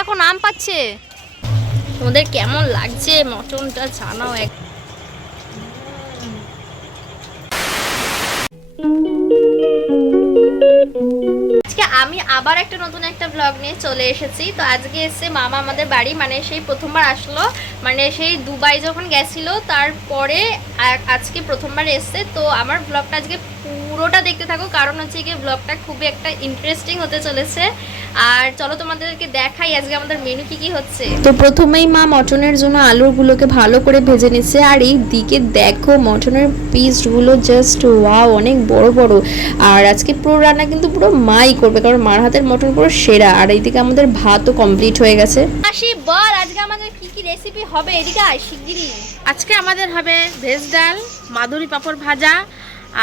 এখন আম পাচ্ছে। তোমাদের কেমন লাগছে মটনটা জানাও এক। আজকে আমি আবার একটা নতুন একটা ব্লগ নিয়ে চলে এসেছি। তো আজকে এসে মামা আমাদের বাড়ি, মানে সেই প্রথমবার আসলো, মানে সেই দুবাই যখন গেছিল তারপরে আজকে প্রথমবার এসছে। তো আমার ব্লগটা আজকে পুরোটা দেখতে থাকো, কারণ হচ্ছে কি ব্লগটা খুবই একটা ইন্টারেস্টিং হতে চলেছে। আর চলো তোমাদেরকে দেখাই আজকে আমাদের মেনু কি কি হচ্ছে। তো প্রথমেই মা মটনের জন্য আলুগুলোকে ভালো করে ভেজে নিচ্ছে, আর এই দিকে দেখো মটনের পিসগুলো জাস্ট ওয়াও, অনেক বড় বড়। আর আজকে পুরো রান্না কিন্তু পুরো মাই করবে, কারণ মার হাতের মটন পুরো সেরা। আর এইদিকে আমাদের ভাতও কমপ্লিট হয়ে গেছে। আসি বল আজকে আমাদের কি কি রেসিপি হবে, এদিকে আয় শিগগিরই। আজকে আমাদের হবে ভেজ ডাল, মাদুরি পাঁপড় ভাজা,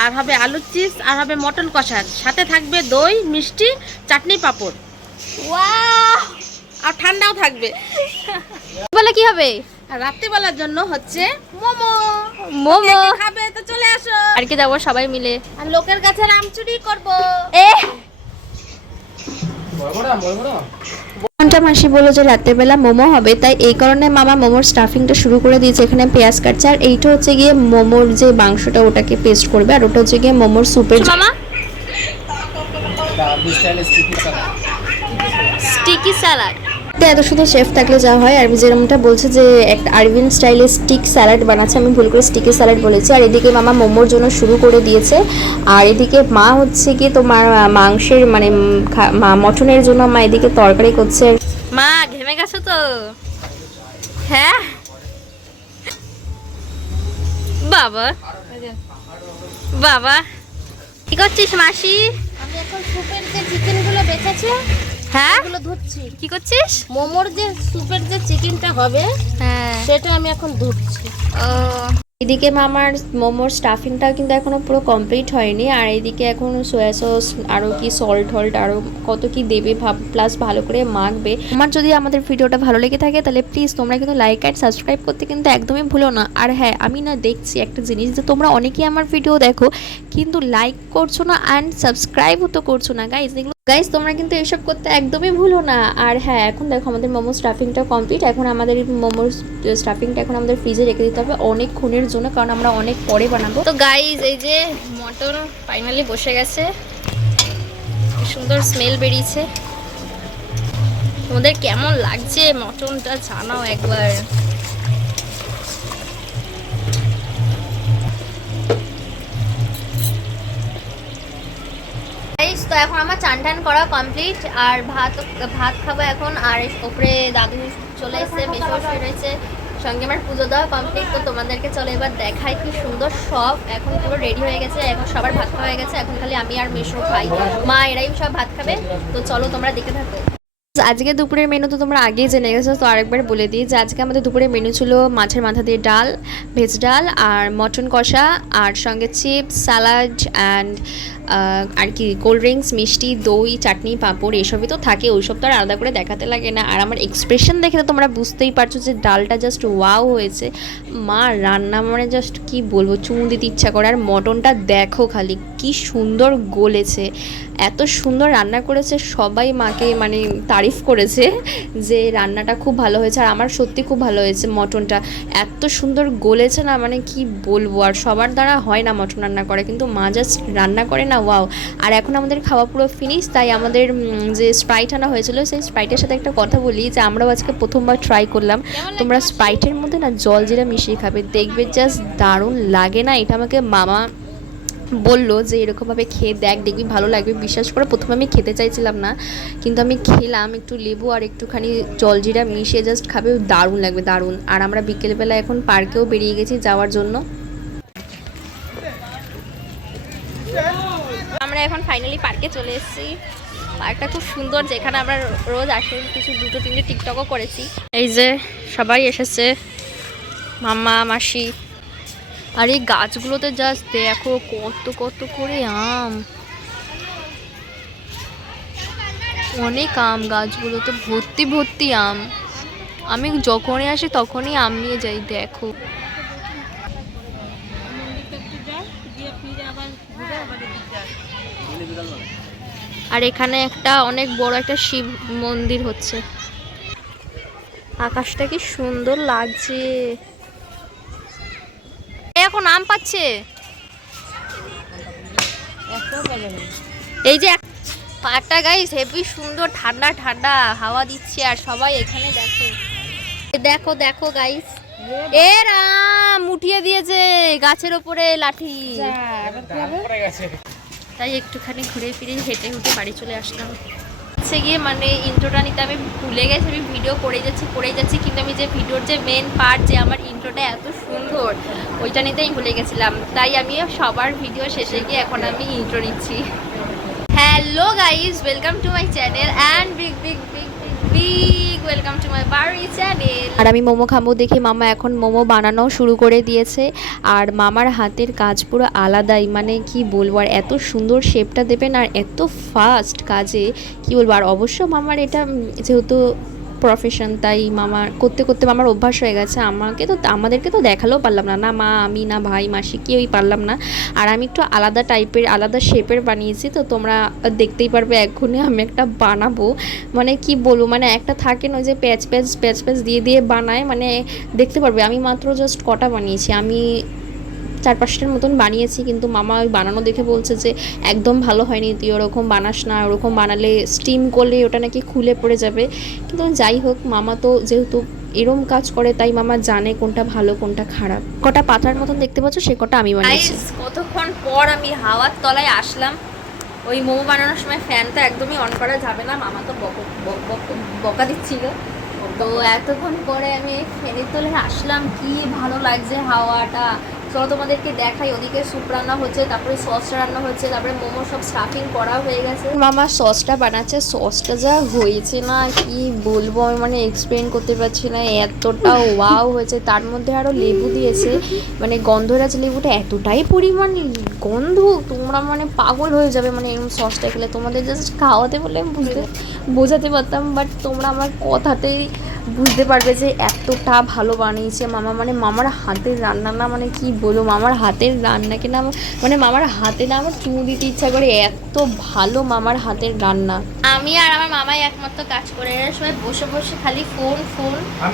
আর হবে আলুর চিপস, আর হবে মটন কষা, সাথে থাকবে দই, মিষ্টি, চাটনি, পাঁপড়। ওয়াও, আর ঠান্ডাও থাকবে। বলে কি হবে? আর রাত্রিবেলার জন্য হচ্ছে মোমো। মোমো কে কে খাবে তো চলে আসো। আর কি যাবো সবাই মিলে। আর লোকের কাছে আম চুরি করবো। এ ঘন্টা মাসি বললো যে রাত্রেবেলা মোমো হবে, তাই এই কারণে মামা মোমোর স্টাফিংটা শুরু করে দিয়েছে। এখানে পেঁয়াজ কাটছে, আর এইটা হচ্ছে গিয়ে মোমোর যে মাংসটা ওটাকে পেস্ট করবে, আর ওটা হচ্ছে গিয়ে মোমোর স্যুপের। মামা স্টিকি স্যালাড। এত শুধু শেফ থাকলে যা হয়। আর যেরকমটা বলছে যে একটা আরবিন স্টাইলে স্টিক স্যালাড বানাচ্ছে, আমি ভুল করে স্টিকি স্যালাড বলেছি। আর এদিকে মামা মোমোর জন্য শুরু করে দিয়েছে। আর এদিকে মা হচ্ছে কি তোমার মাংসের মানে মটনের জন্য মা এদিকে তরকারি করছে। মা ঘেমে গেছো তো? হ্যাঁ বাবা, বাবা কি করছিস মাসি? আমি এখন সুপের যে চিকেনগুলো বেঁচেছে হ্যাঁ ওগুলো ধুচ্ছি। কি করছিস? মোমোর যে সুপের যে চিকেনটা হবে হ্যাঁ সেটা আমি এখন ধুচ্ছি। ও এদিকে মামার মোমোর স্টাফিংটাও কিন্তু এখনো পুরো কমপ্লিট হয়নি। আর এদিকে এখন সোয়া সস আরও কি সল্ট হল্ট আরও কত কি দেবে প্লাস ভালো করে মাখবে। আমার যদি আমাদের ভিডিওটা ভালো লেগে থাকে তাহলে প্লিজ তোমরা কিন্তু লাইক অ্যান্ড সাবস্ক্রাইব করতে কিন্তু একদমই ভুলো না। আর হ্যাঁ, আমি না দেখছি একটা জিনিস, যে তোমরা অনেকেই আমার ভিডিও দেখো কিন্তু লাইক করছো না অ্যান্ড সাবস্ক্রাইবও তো করছো না। গাইজ তোমরা কিন্তু এসব করতে একদমই ভুলো না। আর হ্যাঁ, এখন দেখো আমাদের মোমো স্টাফিংটা কমপ্লিট। এখন আমাদের মোমোর স্টাফিংটা এখন আমাদের ফ্রিজে রেখে দিতে হবে অনেকক্ষণের জন্য, কারণ আমরা অনেক পরে বানাবো। তো গাইজ এই যে মটন ফাইনালি বসে গেছে, সুন্দর স্মেল বেরিয়েছে। তোমাদের কেমন লাগছে মটনটা জানাও একবার। তো এখন আমার চান টান করা কমপ্লিট, আর ভাত খাবো এখন। আর ওপরে দাদু চলে এসেছে, মেশো রয়েছে, সঙ্গে আমার পুজো দেওয়া কমপ্লিট। তো তোমাদেরকে চলে এবার দেখাই কি সুন্দর সব এখন পুরো রেডি হয়ে গেছে। এখন সবার ভাত খাওয়া হয়ে গেছে, এখন খালি আমি আর মেশো খাই, মা এরাই সব ভাত খাবে। তো চলো তোমরা দেখে থাকো। আজকে দুপুরের মেনু তো তোমরা আগেই জেনে গেছো, তো আরেকবার বলে দিই যে আজকে আমাদের দুপুরের মেনু ছিল মাছের মাথা দিয়ে ডাল, ভেজ ডাল, আর মটন কষা, আর সঙ্গে চিপস, স্যালাড অ্যান্ড আর কি কোল্ড ড্রিঙ্কস, মিষ্টি, দই, চাটনি, পাঁপড় এসবই তো থাকে, ওইসব তো আর আলাদা করে দেখাতে লাগে না। আর আমার এক্সপ্রেশন দেখে তো তোমরা বুঝতেই পারছো যে ডালটা জাস্ট ওয়াও হয়েছে। মা রান্না মানে জাস্ট কি বলবো, চুমু দিতে ইচ্ছা করে। আর মটনটা দেখো খালি কি সুন্দর গলেছে, এত সুন্দর রান্না করেছে। সবাই মাকে মানে তারিফ করেছে যে রান্নাটা খুব ভালো হয়েছে। আর আমার সত্যি খুব ভালো হয়েছে, মটনটা এত সুন্দর গলেছে না, মানে কি বলবো। আর সবার দ্বারা হয় না মটন রান্না করে, কিন্তু মা জাস্ট রান্না করে না, ওয়াও। আর এখন আমাদের খাওয়া পুরো ফিনিশ, তাই আমাদের যে স্প্রাইট আনা হয়েছিল সেই স্প্রাইটের সাথে একটা কথা বলি, যে আমরাও আজকে প্রথমবার ট্রাই করলাম। তোমরা স্প্রাইটের মধ্যে না জল জিরা মিশিয়ে খাবে, দেখবে জাস্ট দারুণ লাগে না। এটা আমাকে মামা বললো যে এরকমভাবে খেয়ে দেখ, দেখবি ভালো লাগবে। বিশ্বাস করে প্রথমে আমি খেতে চাইছিলাম না, কিন্তু আমি খেলাম, একটু লেবু আর একটুখানি জলজিরা মিশিয়ে জাস্ট খাবে, দারুণ লাগবে, দারুণ। আর আমরা বিকেলবেলা এখন পার্কেও বেরিয়ে গেছি যাওয়ার জন্য। আমরা এখন ফাইনালি পার্কে চলে এসেছি। পার্কটা খুব সুন্দর, যেখানে আমরা রোজ আসি, কিছু দুটো তিনটে টিকটকও করেছি। এই যে সবাই এসেছে, মামা মাসি। আর এই গাছগুলোতে জাস্ট দেখো কত কত করে আম, অনেক আম, গাছগুলোতে ভর্তি ভর্তি আম। আমি যখনই আসি তখনই আম নিয়ে যাই, দেখো। আর এখানে একটা অনেক বড় একটা শিব মন্দির হচ্ছে। আকাশটা কি সুন্দর লাগছে। এখন আম পাচ্ছে এই যে পাটটা গাইস, হেভি সুন্দর ঠান্ডা ঠান্ডা হাওয়া দিচ্ছে। আর সবাই এখানে দেখো দেখো দেখো গাইস, এর আম উঠিয়ে দিয়েছে গাছের ওপরে লাঠি। তাই একটুখানি ঘুরে ফিরে হেঁটে হেঁটে বাড়ি চলে আসলাম। হচ্ছে গিয়ে মানে ইন্ট্রোটা নিতে আমি ভুলে গেছি, আমি ভিডিও করেই যাচ্ছি কিন্তু আমি যে ভিডিওর যে মেন পার্ট, যে আমার ইন্ট্রোটা এত সুন্দর, ওইটা নিতে আমি ভুলে গেছিলাম। তাই আমি সবার ভিডিও শেষে গিয়ে এখন আমি ইন্ট্রো নিচ্ছি। Hello guys, welcome to my channel and big big big big big welcome to my বাড়ি চ্যানেল। আর আমি মোমো খাবো দেখে মামা এখন মোমো বানানো শুরু করে দিয়েছে। আর মামার হাতের কাজ পুরো আলাদাই, মানে কি বলবো, আর এত সুন্দর শেপটা দেবেন আর এত ফাস্ট কাজে, কি বলবো। আর অবশ্য মামার এটা যেহেতু প্রফেশন, তাই মামার করতে করতে মামার অভ্যাস হয়ে গেছে। আমাদেরকে তো দেখালেও পারলাম না, না মা আমি না ভাই মাসি কেউই পারলাম না। আর আমি একটু আলাদা টাইপের আলাদা শেপের বানিয়েছি, তো তোমরা দেখতেই পারবে এক্ষুনি আমি একটা বানাবো। মানে কি বলবো, মানে একটা থাকে না যে প্যাচ প্যাচ দিয়ে দিয়ে বানায়, মানে দেখতে পারবে। আমি মাত্র জাস্ট কটা বানিয়েছি, আমি 4-5টার মতন বানিয়েছি, কিন্তু মামা ওই বানানো দেখে বলছে যে একদম ভালো হয়নি, তুই ওরকম বানাস না, ওরকম বানালে স্টিম করলে ওটা নাকি খুলে পড়ে যাবে। কিন্তু যাই হোক, মামা তো যেহেতু এরম কাজ করে তাই মামা জানে কোনটা ভালো কোনটা খারাপ। কটা পাতার মতন দেখতে পাচ্ছ, সে কটা আমি বানিয়েছি। কতক্ষণ পর আমি হাওয়ার তলায় আসলাম। ওই মোমো বানানোর সময় ফ্যানটা একদমই অন করা যাবে না, মামা তো বকা দিচ্ছিল। তো এতক্ষণ পরে আমি ফ্যানের তলায় আসলাম, কি ভালো লাগছে হাওয়াটা। চলো তোমাদেরকে দেখাই। ওদিকে স্যুপ রান্না হচ্ছে, তারপরে সসটা রান্না হচ্ছে, তারপরে মোমো সব স্টাফিং করা হয়ে গেছে। মামা সসটা বানাচ্ছে, সসটা যা হয়েছে না কি বলবো, আমি মানে এক্সপ্লেন করতে পারছি না, এতটা ওয়াও হয়েছে। তার মধ্যে আরও লেবু দিয়েছে, মানে গন্ধরাজ লেবুটা এতটাই পরিমাণ গন্ধ, তোমরা মানে পাগল হয়ে যাবে। মানে এরকম সসটা খেলে তোমাদের জাস্ট খাওয়াতে বলে আমি বোঝাতে পারতাম, বাট তোমরা আমার কথাতেই বুঝতে পারবে যে এতটা ভালো বানিয়েছে মামা। মানে মামার হাতের রান্না না, মানে কি বলবো, মামার হাতের রান্নাকে না, মানে মামার হাতে না আমার চুমু দিতে ইচ্ছা করে, এত ভালো মামার হাতের রান্না। আমি আর আমার মামাই একমাত্র কাজ করে, এরা সবাই বসে বসে খালি ফোন আর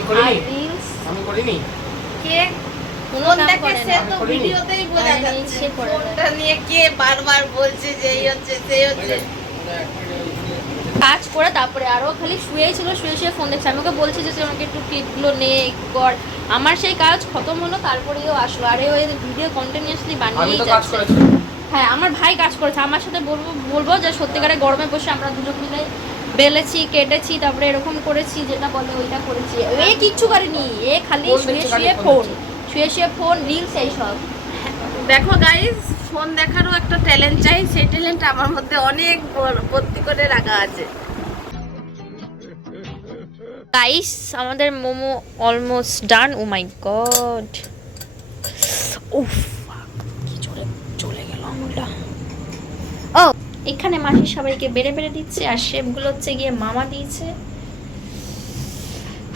রিলস। আমি করিনি। কে কোনো কাজ করে না, তো ভিডিওতেই বোঝা যাচ্ছে সে করে না। ফোনটা নিয়ে কে বারবার বলছে যে এই হচ্ছে সেই হচ্ছে। কাজ করে তারপরে আরও খালি শুয়েই ছিল, শুয়ে ফোন দেখছে। আমি ওকে বলছি যে তুই আমাকে একটু ক্লিপগুলো নে কর। আমার সেই কাজ খতম হলো, তারপরেও আসলো। আরে ওই ভিডিও কন্টিনিউয়াসলি বানিয়েই যাচ্ছে। হ্যাঁ, আমার ভাই কাজ করেছে, আমার সাথে বলবো যে সত্যিকারে গরমে বসে আমরা দুজন মিলে বেলেছি, কেটেছি, তারপরে এরকম করেছি, যেটা বলে ওইটা করেছি। এ কিচ্ছু করেনি, এ খালি শুয়ে ফোন রিলস এইসব। দেখো গাইস, ফোন দেখারও একটা ট্যালেন্ট চাই, সেই ট্যালেন্ট আমার মধ্যে অনেক ভর্তি করে রাখা আছে। গাইস, আমাদের মোমো অলমোস্ট ডান। ও মাই গড, উফ কি জোরে চলে গেল আঙুলটা। ও, এখানে মাসি সবাইকে বেড়ে বেড়ে দিচ্ছে, আর শেপগুলো হচ্ছে গিয়ে মামা দিয়েছে।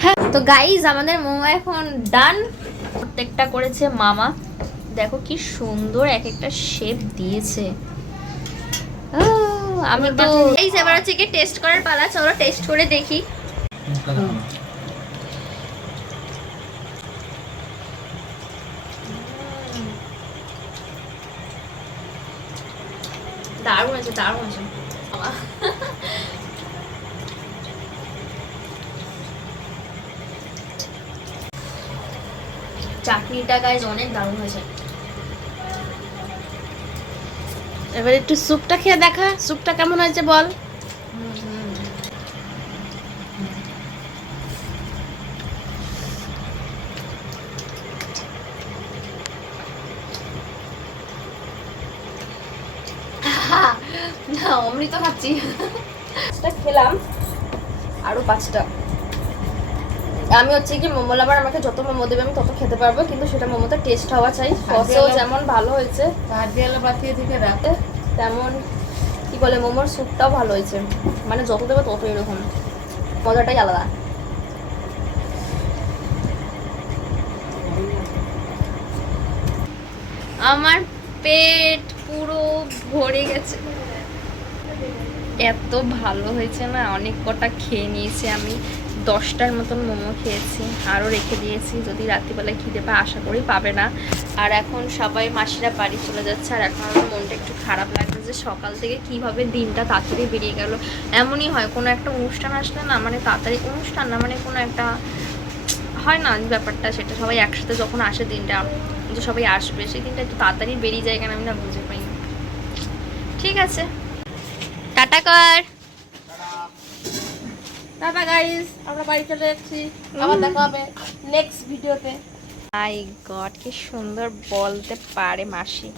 হ্যাঁ, তো গাইস আমাদের মোমো এখন ডান। প্রত্যেকটা করেছে মামা, দেখো কি সুন্দর এক একটা শেপ দিয়েছে। আমি তো গাইস এবার হচ্ছে কি টেস্ট করার পালা, চলো টেস্ট করে দেখি। দারুণ আছে, দারুণ আছে। চাটনিটা গাইস অনেক দারুণ হয়েছে। এবার একটু স্যুপটা খেয়ে দেখা, স্যুপটা কেমন হয়েছে বল। না, অমৃত খাচ্ছি। খেলাম আরো 5টা। আমি হচ্ছে কি মোমো লাভার, আমাকে যত মোমো দেবে আমি তত খেতে পারবো, কিন্তু সেটা মোমোতে টেস্ট হওয়া চাই। সসও যেমন ভালো হয়েছে বাতিয়ে দিকে রাতে, তেমন কি বলে মোমোর স্যুপটাও ভালো হয়েছে। মানে যত দেবে তত এরকম মজাটাই আলাদা। আমার পেট পুরো ভরে গেছে, এত ভালো হয়েছে না। অনেক কটা খেয়ে নিয়েছি আমি, 10টার মতন মোমো খেয়েছি, আরও রেখে দিয়েছি, যদি রাত্রিবেলায় খিদে পায়, আশা করি পাবে না। আর এখন সবাই মাসিরা বাড়ি চলে যাচ্ছে, আর এখন আমার মনটা একটু খারাপ লাগছে যে সকাল থেকে কিভাবে দিনটা তাড়াতাড়ি বেরিয়ে গেল। এমনই হয় কোনো একটা অনুষ্ঠান আসলে না, মানে তাড়াতাড়ি অনুষ্ঠান না, মানে কোনো একটা হয় না ব্যাপারটা, সেটা সবাই একসাথে যখন আসে দিনটা, যে সবাই আসবে, সেই দিনটা একটু তাড়াতাড়ি বেরিয়ে যায় কেন আমি না বুঝে পাই না। ঠিক আছে, টাটা কর। টাটা গাইস, আমরা বাড়ি চলে যাচ্ছি, আবার দেখা হবে নেক্সট ভিডিওতে। মাই গড, কি সুন্দর বলতে পারে মাসি।